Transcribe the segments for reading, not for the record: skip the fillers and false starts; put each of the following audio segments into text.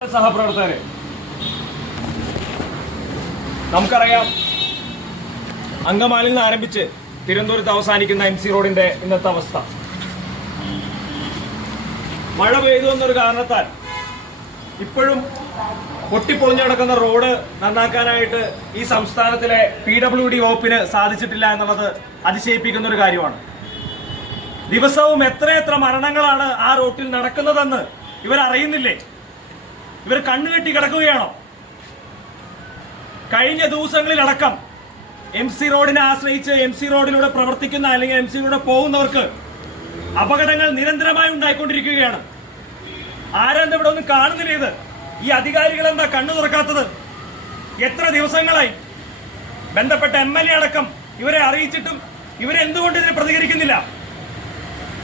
സഹപ്രവർത്തകരെ, നമുക്കറിയാം അങ്കമാലിയിൽ നിന്ന് ആരംഭിച്ച് തിരുവനന്തപുരത്ത് അവസാനിക്കുന്ന MC റോഡിന്റെ ഇന്നത്തെ അവസ്ഥ. മഴ പെയ്തു എന്നൊരു കാരണത്താൽ ഇപ്പോഴും പൊട്ടിപ്പൊളിഞ്ഞു കിടക്കുന്ന റോഡ് നന്നാക്കാനായിട്ട് ഈ സംസ്ഥാനത്തിലെ PWD വകുപ്പിന് സാധിച്ചിട്ടില്ല എന്നുള്ളത് അതിശയിപ്പിക്കുന്ന ഒരു കാര്യമാണ്. ദിവസവും എത്രയെത്ര മരണങ്ങളാണ് ആ റോട്ടിൽ നടക്കുന്നതെന്ന് ഇവരറിയുന്നില്ലേ? ഇവർ കണ്ണുകെട്ടി കിടക്കുകയാണോ? കഴിഞ്ഞ ദിവസങ്ങളിലടക്കം MC റോഡിനെ ആശ്രയിച്ച് MC റോഡിലൂടെ പ്രവർത്തിക്കുന്ന അല്ലെങ്കിൽ MC റോഡിലൂടെ പോകുന്നവർക്ക് അപകടങ്ങൾ നിരന്തരമായി ഉണ്ടായിക്കൊണ്ടിരിക്കുകയാണ്. ആരെന്താ ഇവിടെ ഒന്നും കാണുന്നില്ല? ഇത് ഈ അധികാരികൾ എന്താ കണ്ണു തുറക്കാത്തത്? എത്ര ദിവസങ്ങളായി ബന്ധപ്പെട്ട MLA അടക്കം ഇവരെ അറിയിച്ചിട്ടും ഇവരെന്തുകൊണ്ട് ഇതിന് പ്രതികരിക്കുന്നില്ല?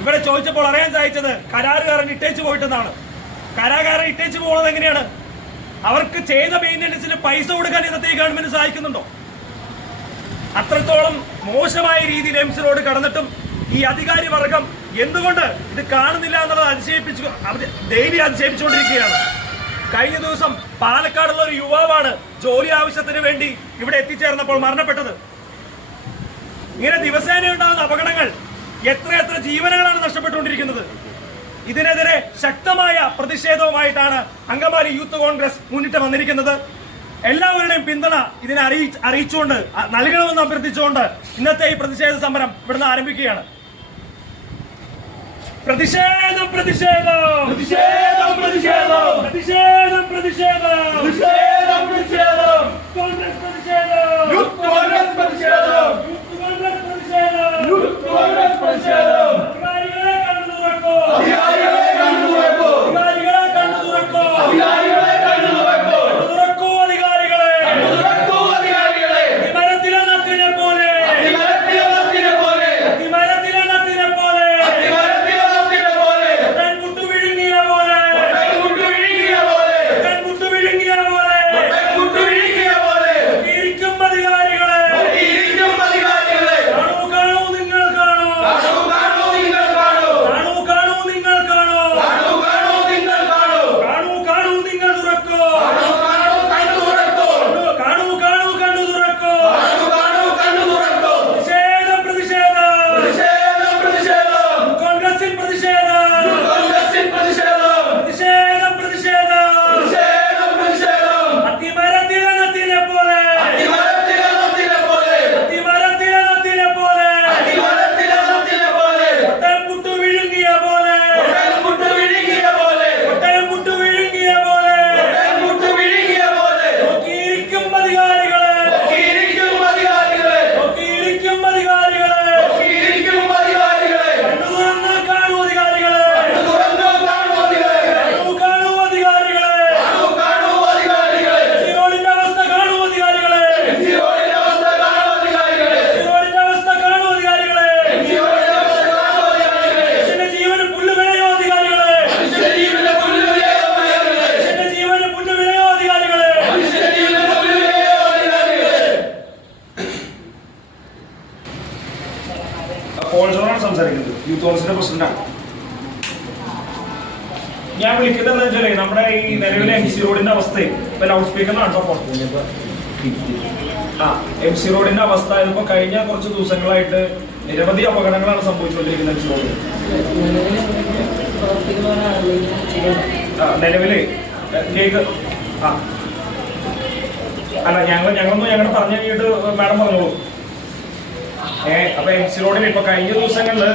ഇവിടെ ചോദിച്ചപ്പോൾ അറിയാൻ സാധിച്ചത് കരാറുകാരൻ ഇട്ടേച്ചു പോയിട്ടെന്നാണ്. കരാറുകാരൻ ഇട്ടേച്ചു പോകുന്നത് എങ്ങനെയാണ്? അവർക്ക് ചെയ്ത മെയിൻ്റനൻസിന് പൈസ കൊടുക്കാൻ ഇന്നത്തെ ഈ ഗവൺമെന്റ് സഹായിക്കുന്നുണ്ടോ? അത്രത്തോളം മോശമായ രീതിയിൽ MC റോഡ് കടന്നിട്ടും ഈ അധികാരി വർഗം എന്തുകൊണ്ട് ഇത് കാണുന്നില്ല എന്നുള്ളത് അതിശയിപ്പിച്ചുകൊണ്ടിരിക്കുകയാണ്. കഴിഞ്ഞ ദിവസം പാലക്കാടുള്ള ഒരു യുവാവാണ് ജോലി ആവശ്യത്തിന് വേണ്ടി ഇവിടെ എത്തിച്ചേർന്നപ്പോൾ മരണപ്പെട്ടത്. ഇങ്ങനെ ദിവസേന ഉണ്ടാകുന്ന അപകടങ്ങൾ എത്രയെത്ര ജീവനുകളാണ് നഷ്ടപ്പെട്ടുകൊണ്ടിരിക്കുന്നത്. ഇതിനെതിരെ ശക്തമായ പ്രതിഷേധവുമായിട്ടാണ് അങ്കമാലി യൂത്ത് കോൺഗ്രസ് മുന്നിട്ട് വന്നിരിക്കുന്നത്. എല്ലാവരുടെയും പിന്തുണ ഇതിനെ അറിയിച്ചുകൊണ്ട് നൽകണമെന്ന് അഭ്യർത്ഥിച്ചുകൊണ്ട് ഇന്നത്തെ ഈ പ്രതിഷേധ സമരം ഇവിടുന്ന് ആരംഭിക്കുകയാണ്. പ്രതിഷേധം പ്രതിഷേധം പ്രതിഷേധം പ്രതിഷേധം പ്രതിഷേധം പ്രതിഷേധം പ്രതിഷേധം പ്രതിഷേധം കോൺഗ്രസ് പ്രതിഷേധം യൂത്ത് കോൺഗ്രസ് പ്രതിഷേധം യൂത്ത് കോൺഗ്രസ് പ്രതിഷേധം യൂത്ത് കോൺഗ്രസ് പ്രതിഷേധം അധികാരികളെ കണ്ണു തുറക്കൂ അധികാരികളെ കണ്ണു തുറക്കൂ അധികാരികളെ കണ്ണു തുറക്കൂ അധികാരികളെ കണ്ണു തുറക്കൂ തുറക്കൂ അധികാരികളെ കണ്ണു തുറക്കൂ അധികാരികളെ അതിമരത്തിലെ നത്തിനെ പോലെ അതിമരത്തിലെ നത്തിനെ പോലെ അതിമരത്തിലെ നത്തിനെ പോലെ അതിമരത്തിലെ നത്തിനെ പോലെ കൺമുട്ടു വിഴുങ്ങിയ പോലെ കൺമുട്ടു വിഴുങ്ങിയ പോലെ കൺമുട്ടു വിഴുങ്ങിയ പോലെ കൺമുട്ടു വിഴുങ്ങിയ പോലെ ഇരിക്കും അധികാരികളെ ഇരിക്കും അധികാരികളെ കാണൂ കാണൂ നിങ്ങൾ കാണൂ കാണൂ കാണൂ നിങ്ങൾ കാണൂ കാണൂ കാണൂ നിങ്ങൾ കാണൂ കാണൂ കാണൂ നിങ്ങൾ കാണൂ കാണൂ കാണൂ നിങ്ങൾ തുറക്കൂ കാണൂ കാണൂ കണ്ണു തുറക്കൂ കാണൂ കാണൂ കണ്ണു തുറക്കൂ കാണൂ കാണൂ കണ്ണു തുറക്കൂ പ്രതിഷേധം പ്രതിഷേധം പ്രതിഷേധം പ്രതിഷേധം കോൺഗ്രസിൻ പ്രതിഷേധം കോൺഗ്രസിൻ പ്രതിഷേധം പ്രതിഷേധം പ്രതിഷേധം പ്രതിഷേധം പ്രതിഷേധം അതിമരത്തിലെ നത്തിനെ പോലെ അതിമരത്തിലെ നത്തിനെ പോലെ അതിമരത്തിലെ നത്തിനെ പോലെ അതിമരത്തിലെ നത്തിനെ പോലെ ഒട്ടൻപുട്ടു വിഴുങ്ങിയ പോലെ ഒട്ടൻപുട്ടു വിഴുങ്ങിയ പോലെ ഒട്ടൻപുട്ടു വിഴുങ്ങിയ പോലെ ഒട്ടൻപുട്ടു വിഴുങ്ങിയ പോലെ നോക്കിയിരിക്കും അധികാരികളെ നോക്കിയിരിക്കും അധികാരികളെ നോക്കിയിരിക്കും അധികാരികളെ നോക്കിയിരിക്കും അധികാരികളെ കണ്ണു തുറന്ന് കാണൂ അധികാരികളെ കണ്ണു തുറന്ന് കാണൂ അധികാരികളെ കാണൂ കാണൂ അധികാരികളെ കാണൂ കാണൂ അധികാരികളെ MC റോഡിന്റെ അവസ്ഥ കാണൂ അധികാരികളെ MC റോഡിന്റെ അവസ്ഥ കാണൂ അധികാരികളെ MC റോഡിന്റെ അവസ്ഥ കാണൂ അധികാരികളെ MC റോഡിന്റെ അവസ്ഥ കാണൂ അധികാരികളെ മനുഷ്യന്റെ ജീവന് പുല്ലുവിലയോ അധികാരികളെ മനുഷ്യന്റെ ജീവന് പുല്ലുവിലയോ അധികാരികളെ മനുഷ്യന്റെ ജീവന് പുല്ലുവിലയോ അധികാരികളെ മനുഷ്യന്റെ ജീവന് പുല്ലുവിലയോ അധികാരികളെ. പോൾസറാണ് സംസാരിക്കുന്നത്, യൂത്ത് കോൺഗ്രസിന്റെ പ്രസിഡന്റാണ്. ഞാൻ വിളിക്കുന്നത് എന്താ വെച്ചാൽ നമ്മുടെ ഈ നിലവിലെ MC റോഡിന്റെ അവസ്ഥ ഇപ്പൊ ലൗഡ് സ്പീക്കറിനാണ് MC റോഡിന്റെ അവസ്ഥ. ഇതിപ്പോ കഴിഞ്ഞ കുറച്ച് ദിവസങ്ങളായിട്ട് നിരവധി അപകടങ്ങളാണ് സംഭവിച്ചുകൊണ്ടിരിക്കുന്നത് MC റോഡിൽ. നിലവില് അല്ല ഞങ്ങളൊന്നും ഞങ്ങളുടെ പറഞ്ഞു കഴിഞ്ഞിട്ട് മാഡം പറഞ്ഞോളൂ. അപ്പൊ MC റോഡിൽ ഇപ്പൊ കഴിഞ്ഞ ദിവസങ്ങളില്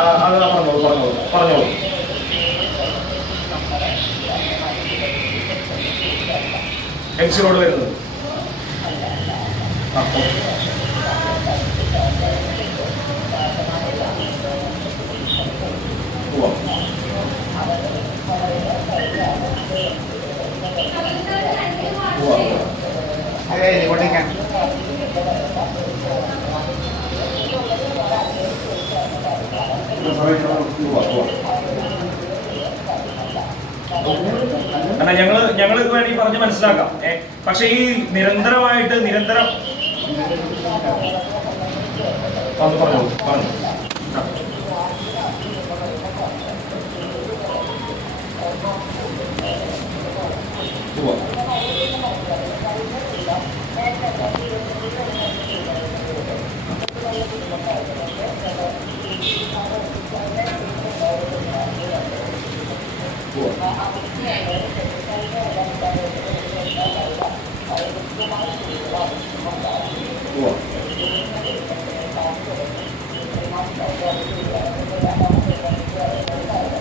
അത് പറഞ്ഞോളൂ. MC റോഡ് വരുന്നത് അല്ല ഞങ്ങൾ ഇത് വേണമെങ്കിൽ പറഞ്ഞ് മനസ്സിലാക്കാം. പക്ഷെ ഈ നിരന്തരമായിട്ട് പറഞ്ഞു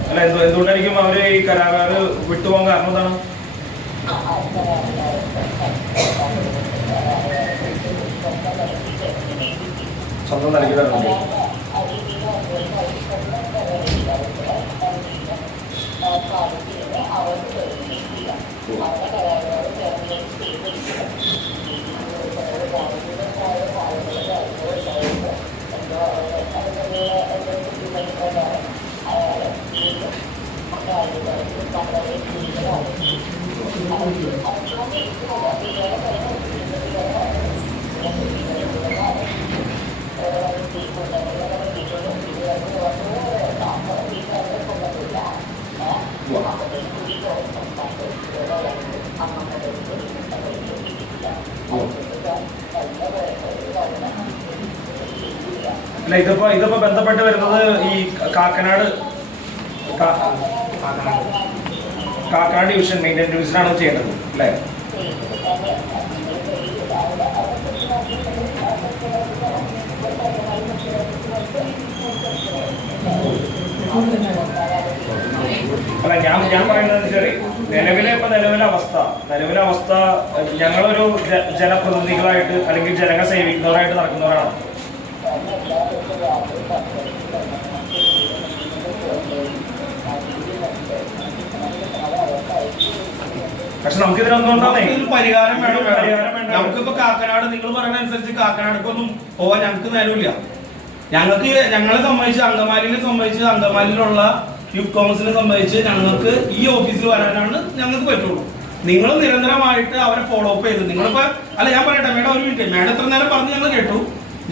അല്ല, എന്തുകൊണ്ടായിരിക്കും അവര് ഈ കരാറ് വിട്ടുപോകാൻ കാരണം എന്താണ്? സ്വന്തം നൽകി തരുന്നുണ്ട്. അല്ല, ഇതിപ്പോ ബന്ധപ്പെട്ട് വരുന്നത് ഈ കാക്കനാട് ഡിവിഷൻ മെയിൻ്റെനൻസ് ഡിവിഷനാണ് ചെയ്യേണ്ടത് അല്ലേ? അല്ല, ഞാൻ പറയുന്നത് ശരി, നിലവിലെ അവസ്ഥ ഞങ്ങളൊരു ജനപ്രതിനിധികളായിട്ട് അല്ലെങ്കിൽ ജനങ്ങൾ സേവിക്കുന്നവരായിട്ട് നടക്കുന്നവരാണ്. പക്ഷെ നമുക്ക് ഇതിനൊന്നും പരിഹാരം വേണം. നമുക്കിപ്പോ കാക്കനാട് നിങ്ങൾ പറയുന്ന അനുസരിച്ച് കാക്കനാടൊക്കൊന്നും പോവാൻ ഞങ്ങൾക്ക് നേരമില്ല. ഞങ്ങളെ സംബന്ധിച്ച് അങ്കമാലിയിലുള്ള യൂത്ത് കോൺഗ്രസിനെ സംബന്ധിച്ച് ഞങ്ങൾക്ക് ഈ ഓഫീസിൽ വരാനാണ് ഞങ്ങൾക്ക് പറ്റുള്ളൂ. നിങ്ങൾ നിരന്തരമായിട്ട് അവരെ ഫോളോ അപ്പ് ചെയ്ത് നിങ്ങളിപ്പോ അല്ല, ഞാൻ പറയട്ടെ മേഡം, ഒരു മിനിറ്റ്. മേഡം എത്ര നേരം പറഞ്ഞ് ഞങ്ങൾ കേട്ടു.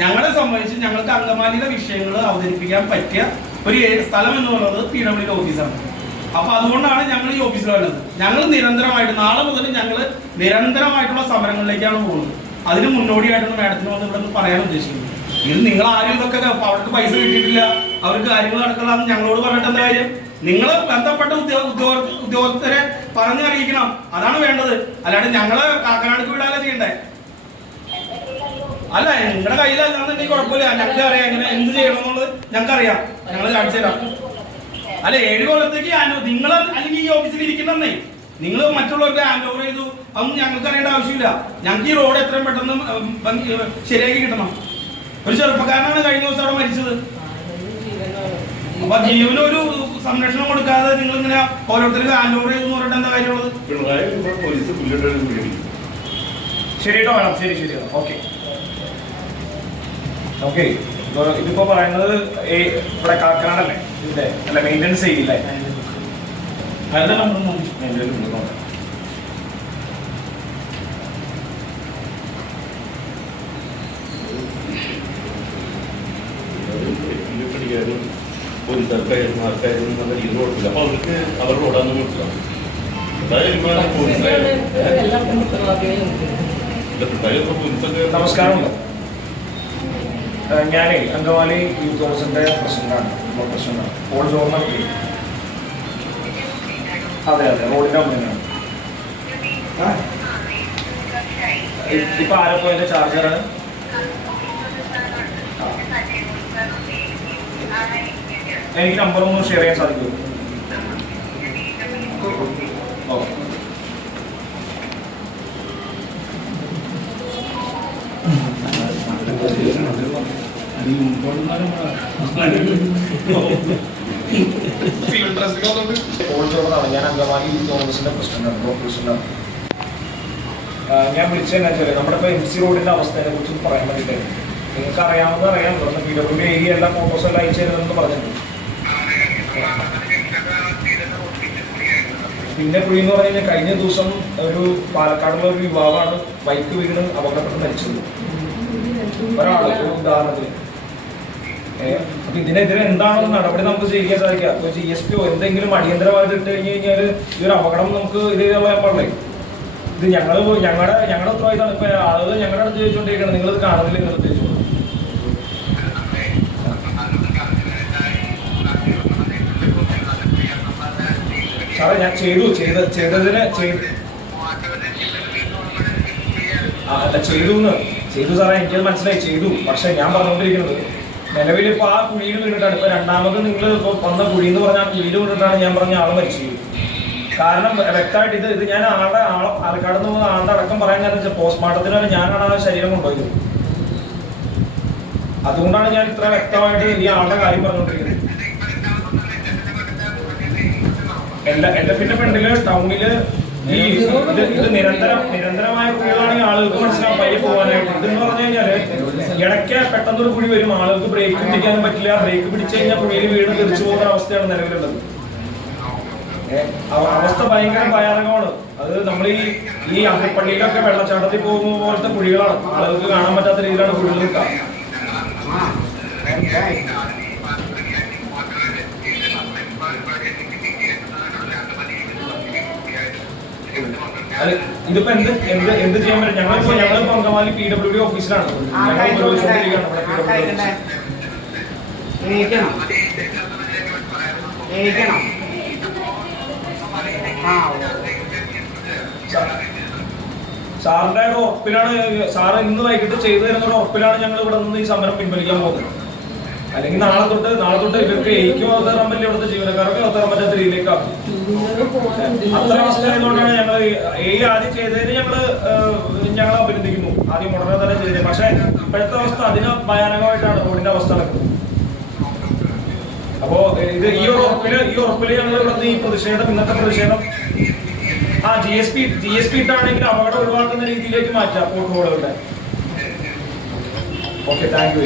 ഞങ്ങളെ സംബന്ധിച്ച് ഞങ്ങൾക്ക് അങ്കമാലിയിലെ വിഷയങ്ങൾ അവതരിപ്പിക്കാൻ പറ്റിയ ഒരു സ്ഥലം എന്ന് പറയുന്നത് PWD ഓഫീസാണ്. അപ്പൊ അതുകൊണ്ടാണ് ഞങ്ങൾ ഈ ഓഫീസിൽ വരുന്നത്. ഞങ്ങൾ നിരന്തരമായിട്ട് നാളെ മുതൽ ഞങ്ങൾ നിരന്തരമായിട്ടുള്ള സമരങ്ങളിലേക്കാണ് പോകുന്നത്. അതിന് മുന്നോടിയായിട്ടാണ് മാഡത്തിന് വന്ന് ഇവിടെ പറയാൻ ഉദ്ദേശിക്കുന്നത്. ഇത് നിങ്ങൾ ആരും ഇതൊക്കെ അവർക്ക് പൈസ കിട്ടിയിട്ടില്ല, അവർക്ക് കാര്യങ്ങൾ നടക്കണമെന്ന് ഞങ്ങളോട് പറഞ്ഞിട്ട് എന്താ കാര്യം? നിങ്ങൾ ബന്ധപ്പെട്ട ഉദ്യോഗസ്ഥരെ പറഞ്ഞറിയിക്കണം. അതാണ് വേണ്ടത്. അല്ലാണ്ട് ഞങ്ങളെ കാക്കനാടുക്ക് വിടാതെ ചെയ്യണ്ടേ? അല്ല, നിങ്ങളുടെ കയ്യിലല്ലാന്നുണ്ടെങ്കിൽ കുഴപ്പമില്ല. ഞങ്ങൾക്ക് അറിയാം എങ്ങനെ എന്ത് ചെയ്യണം എന്നുള്ളത് ഞങ്ങൾക്കറിയാം. ഞങ്ങൾ കാണിച്ചു തരാം. അല്ല, 7 കൊല്ലത്തേക്ക് നിങ്ങൾ അല്ലെങ്കിൽ ഈ ഓഫീസിൽ ഇരിക്കുന്നേ നിങ്ങൾ മറ്റുള്ളവർക്ക് ഹാൻഡ് ഓവർ ചെയ്തു, അതൊന്നും ഞങ്ങൾക്ക് അറിയേണ്ട ആവശ്യമില്ല. ഞങ്ങൾക്ക് ഈ റോഡ് എത്രയും പെട്ടെന്ന് ശരിയാക്കി കിട്ടണം. ഒരു ചെറുപ്പക്കാരനാണ് കഴിഞ്ഞ ദിവസം അവിടെ മരിച്ചത്. അപ്പൊ ജീവനൊരു സംരക്ഷണം കൊടുക്കാതെ നിങ്ങൾ ഇങ്ങനെ ഓരോരുത്തർക്ക് ഹാൻഡ് ഓവർ ചെയ്തു പറഞ്ഞിട്ട് എന്താ കാര്യമുള്ളത്? ശരി കേട്ടോ മാഡം, ശരി. ഓക്കെ, ഇതിപ്പോ പറയുന്നത് ഇവിടെ കാക്കനാടല്ലേ ഇതിന്റെ അല്ല മെയിൻ്റെനൻസ് ചെയ്യില്ലേ? പോലീസുകാർക്കായിരുന്നു ആർക്കായിരുന്നു നല്ല രീതിയിൽ കുഴപ്പമില്ല. അപ്പൊ അവർക്ക് അവരുടെ ഓടാനൊന്നും മനസ്സിലാവും. നമസ്കാരം. ഞാനേ അങ്കമാലി യൂത്ത് കോൺഗ്രസിന്റെ പ്രസിഡന്റാണ്. ഓൾ ജോർണൽ. അതെ, റോഡിന്റെ മുന്നിലാണ്. ഇപ്പൊ ആരപ്പോ എന്റെ ചാർജറാണ്. എനിക്ക് നമ്പർ ഒന്ന് ഷെയർ ചെയ്യാൻ സാധിക്കുമോ? ഞാൻ അങ്കമാലി യൂത്ത് കോൺഗ്രസിന്റെ പ്രസിഡന്റാണ്. ഞാൻ വിളിച്ചതെന്നു വെച്ചാൽ നമ്മുടെ ഇപ്പോൾ MC റോഡിന്റെ അവസ്ഥയെ കുറിച്ച് പറയാൻ വേണ്ടിയിട്ടായിരുന്നു. നിങ്ങൾക്ക് അറിയാവുന്നത് അറിയാം. PWD ഏരിയ എല്ലാ ഫോട്ടോസ് എല്ലാം അയച്ചു തരുന്നതെന്ന് പറഞ്ഞിട്ടുണ്ട്. പിന്നെ കുഴി എന്ന് പറഞ്ഞു കഴിഞ്ഞാൽ കഴിഞ്ഞ ദിവസം ഒരു പാലക്കാടുള്ള ഒരു യുവാവാണ് ബൈക്ക് വീണ് അപകടപ്പെട്ട് മരിച്ചത്. ഒരാൾ ഒരു ഉദാഹരണത്തിന് അപ്പൊ ഇതിനെതിരെ എന്താണോ നടപടി നമുക്ക് സ്വീകരിക്കാൻ സാധിക്കുക? ഇപ്പൊ GSP എന്തെങ്കിലും അടിയന്തരമായിട്ട് ഇട്ട് കഴിഞ്ഞ് കഴിഞ്ഞാൽ ഈ ഒരു അപകടം നമുക്ക് ഇത് ചെയ്യാൻ പാടില്ലേ? ഇത് ഞങ്ങളുടെ ഉത്തരവാദിത്തമാണ്. ഇപ്പൊ ആളുകൾ ഞങ്ങളുടെ അടുത്ത് ചോദിച്ചുകൊണ്ടിരിക്കണം, നിങ്ങൾ ഇത് കാണുന്നില്ല എന്ന് ചോദിച്ചു. സാറേ ഞാൻ ചെയ്തതിന് അല്ല ചെയ്തു സാറേ, എനിക്കത് മനസ്സിലായി, ചെയ്തു. പക്ഷെ ഞാൻ പറഞ്ഞുകൊണ്ടിരിക്കുന്നത് നിലവിൽ ഇപ്പൊ ആ കുഴിയിൽ വീണിട്ടാണ്. ഇപ്പൊ രണ്ടാമത് നിങ്ങൾ ഇപ്പൊ വന്ന കുഴി എന്ന് പറഞ്ഞാൽ ആ കുഴിയിൽ വീണിട്ടാണ് ഞാൻ പറഞ്ഞ ആള് മരിച്ചു. കാരണം വ്യക്തമായിട്ട് ഇത് ഞാൻ ആൾക്കാട് നിന്ന് ആളുടെ അടക്കം പറയാൻ കാരണം വെച്ചാൽ പോസ്റ്റ്മോർട്ടത്തിന് വരെ ഞാനാണ് ആ ശരീരം കൊണ്ടുപോയത്. അതുകൊണ്ടാണ് ഞാൻ ഇത്ര വ്യക്തമായിട്ട് ഈ ആളുടെ കാര്യം പറഞ്ഞുകൊണ്ടിരിക്കുന്നത്. എന്റെ പിന്നെ ഫ്രണ്ടില് ടൗണില് ഈ ഇത് നിരന്തരമായ കുഴികളാണെങ്കിൽ ആളുകൾക്ക് മനസ്സിലാവും പയ്യെ പോകാനായിട്ട്. ഇതെന്ന് പറഞ്ഞു കഴിഞ്ഞാല് ഇടയ്ക്ക് പെട്ടെന്നൊരു കുഴി വരും, ആളുകൾക്ക് ബ്രേക്ക് പിടിക്കാനും പറ്റില്ല. ബ്രേക്ക് പിടിച്ചു കഴിഞ്ഞാൽ കുഴിയിൽ വീണ് തെറിച്ചു പോകുന്ന അവസ്ഥയാണ് നിലവിലുള്ളത്. അവസ്ഥ ഭയങ്കര ഭയാനകമാണ്. അത് നമ്മൾ ഈ അമ്പപ്പള്ളിയിലൊക്കെ വെള്ളച്ചാട്ടത്തിൽ പോകുന്ന പോലത്തെ കുഴികളാണ്. ആളുകൾക്ക് കാണാൻ പറ്റാത്ത രീതിയിലാണ് കുഴികൾ നിൽക്കുക. ഇതിപ്പോ എന്ത് ചെയ്യാൻ പറ്റും? ഞങ്ങളിപ്പോ അങ്കമാലി PWD ഓഫീസിലാണ് ഞങ്ങൾ ഉപയോഗിച്ചുകൊണ്ടിരിക്കുകയാണ്. സാറിന്റെ ഒരു ഉറപ്പിലാണ്, സാറ് ഇന്ന് വൈകിട്ട് ചെയ്തു തരുന്ന ഒരു ഉറപ്പിലാണ് ഞങ്ങൾ ഇവിടെ നിന്ന് ഈ സമരം പിൻവലിക്കാൻ പോകുന്നത്. അല്ലെങ്കിൽ നാളെ തൊട്ട് ഇവർക്ക് എനിക്കും അവതരണം പറ്റില്ല, ഇവിടുത്തെ ജീവനക്കാർക്ക് അവതരണം പറ്റാത്ത രീതിയിലേക്കാക്കും. അത്ര അവസ്ഥ ആയതുകൊണ്ടാണ് ഞങ്ങൾ ആദ്യം ചെയ്തതിന് ഞങ്ങൾ അഭിനന്ദിക്കുന്നു. ആദ്യം ഉടനെ തന്നെ ചെയ്തത്. പക്ഷെ ഇപ്പോഴത്തെ അവസ്ഥ അതിന് ഭയാനകമായിട്ടാണ് റോഡിന്റെ അവസ്ഥ നടക്കുന്നത്. അപ്പോ ഇത് ഈ ഉറപ്പില് ഞങ്ങൾ ഇവിടുത്തെ ഈ പ്രതിഷേധം, ഇന്നത്തെ പ്രതിഷേധം GSP ഇട്ടാണെങ്കിൽ അപകടം ഒഴിവാക്കുന്ന രീതിയിലേക്ക് മാറ്റാം പോർട്ട് ഹോളുകളുടെ. Okay, thank U.